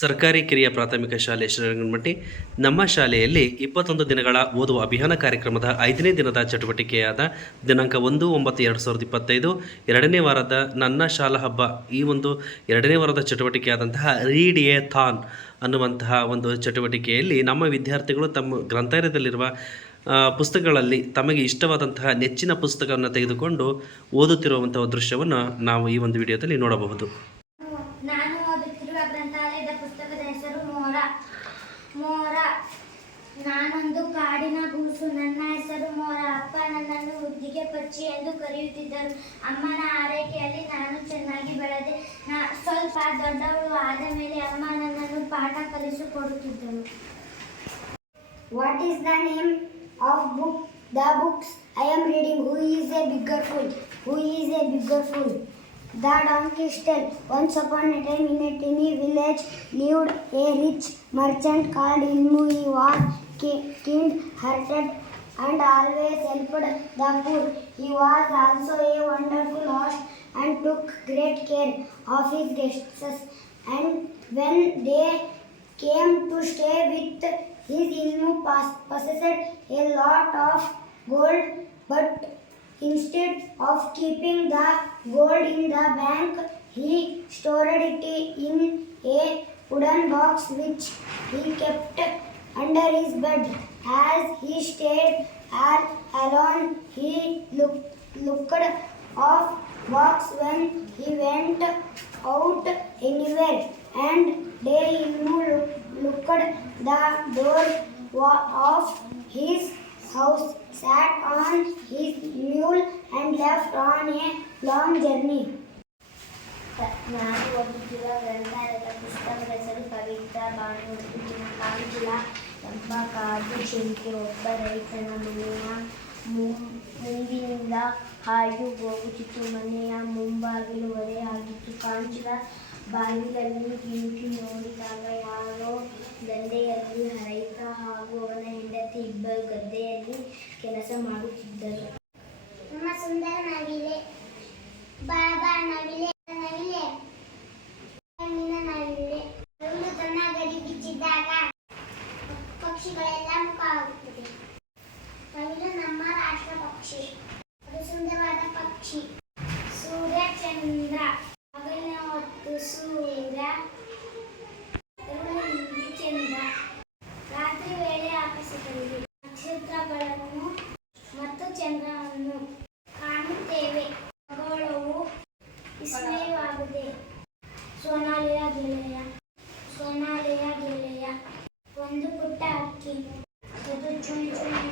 ಸರ್ಕಾರಿ ಕಿರಿಯ ಪ್ರಾಥಮಿಕ ಶಾಲೆ ಶ್ರೀರಂಗನಮಟ್ಟಿ. ನಮ್ಮ ಶಾಲೆಯಲ್ಲಿ ಇಪ್ಪತ್ತೊಂದು ದಿನಗಳ ಓದುವ ಅಭಿಯಾನ ಕಾರ್ಯಕ್ರಮದ ಐದನೇ ದಿನದ ಚಟುವಟಿಕೆಯಾದ ದಿನಾಂಕ ಒಂದು ಒಂಬತ್ತು ಎರಡು ಸಾವಿರದ ಇಪ್ಪತ್ತೈದು, ಎರಡನೇ ವಾರದ ನನ್ನ ಶಾಲಾ ಹಬ್ಬ, ಈ ಒಂದು ಎರಡನೇ ವಾರದ ಚಟುವಟಿಕೆಯಾದಂತಹ ರೀಡ್ ಎ ಥಾನ್ ಅನ್ನುವಂತಹ ಒಂದು ಚಟುವಟಿಕೆಯಲ್ಲಿ ನಮ್ಮ ವಿದ್ಯಾರ್ಥಿಗಳು ತಮ್ಮ ಗ್ರಂಥಾಲಯದಲ್ಲಿರುವ ಪುಸ್ತಕಗಳಲ್ಲಿ ತಮಗೆ ಇಷ್ಟವಾದಂತಹ ನೆಚ್ಚಿನ ಪುಸ್ತಕವನ್ನು ತೆಗೆದುಕೊಂಡು ಓದುತ್ತಿರುವಂತಹ ದೃಶ್ಯವನ್ನು ನಾವು ಈ ಒಂದು ವಿಡಿಯೋದಲ್ಲಿ ನೋಡಬಹುದು ನಾನು ಓದುತ್ತಿರುವ ಗ್ರಂಥಾಲಯದ ಪುಸ್ತಕದ ಹೆಸರು ಮೋರ ಮೋರ ನಾನೊಂದು ಕಾಡಿನ ಗೂಸು ನನ್ನ ಹೆಸರು ಮೋರ ಅಪ್ಪ ನನ್ನನ್ನು ಉದ್ದಿಗೆ ಪಚ್ಚಿ ಎಂದು ಕರೆಯುತ್ತಿದ್ದರು ಅಮ್ಮನ ಆರೈಕೆಯಲ್ಲಿ ನಾನು ಚೆನ್ನಾಗಿ ಬೆಳೆದೆ ನಾ ಸ್ವಲ್ಪ ದೊಡ್ಡವಳು ಆದ ಮೇಲೆ ಅಮ್ಮ ನನ್ನನ್ನು ಪಾಠ ಕಲಿಸಿಕೊಡುತ್ತಿದ್ದರು What is the name of book? The books I am reading. Who is a bigger fool? Who is a bigger fool? The donkey's tale. Once upon a time in a tiny village lived a rich merchant called Ilmu. He was ki- kind-hearted and always helped the poor. He was also a wonderful host and took great care of his guests. And when they came to stay with his ilmu pos- possessed a lot of gold but instead of keeping the gold in the bank he stored it in a wooden box which he kept under his bed as he stayed all alone he looked, looked off box when he went out anywhere and they Ilmu look- looked the door wa- of his house, sat on his mule and left on a long journey. ನಾನು ಓದುತ್ತಿರುವ ಗ್ರಂಥಾಲಯದ ಪುಸ್ತಕದ ಹೆಸರು ಕವಿತಾ ಭಾನುಮತಿ ಕಾಂಚುಲ ಒಬ್ಬ ಕಾದು ಜಿಂಕೆ ಒಬ್ಬ ರೈತನ ಮನೆಯ ಮುಂದಿನಿಂದ ಹಾದು ಹೋಗುತ್ತಿತ್ತು. ಮನೆಯ ಮುಂಬಾಗಿಲು ಒರೆಯಾಗಿತ್ತು ಕಾಂಚದ ಬಾಗಿಲಲ್ಲಿ ಜಿಂಕಿ ನೋಡಿದಾಗ ಯಾರೋ ಗದ್ದೆಯಲ್ಲಿ ರೈತ ಹಾಗೂ ಅವನ ಹೆಂಡತಿ ಇಬ್ಬರು ಗದ್ದೆಯಲ್ಲಿ ಕೆಲಸ ಮಾಡುತ್ತಿದ್ದರು. ನಮ್ಮ ಸುಂದರ ಬಾಬಾ ನವಿಲೆ. പക്ഷികളെല്ലാം കാണും tree, tree.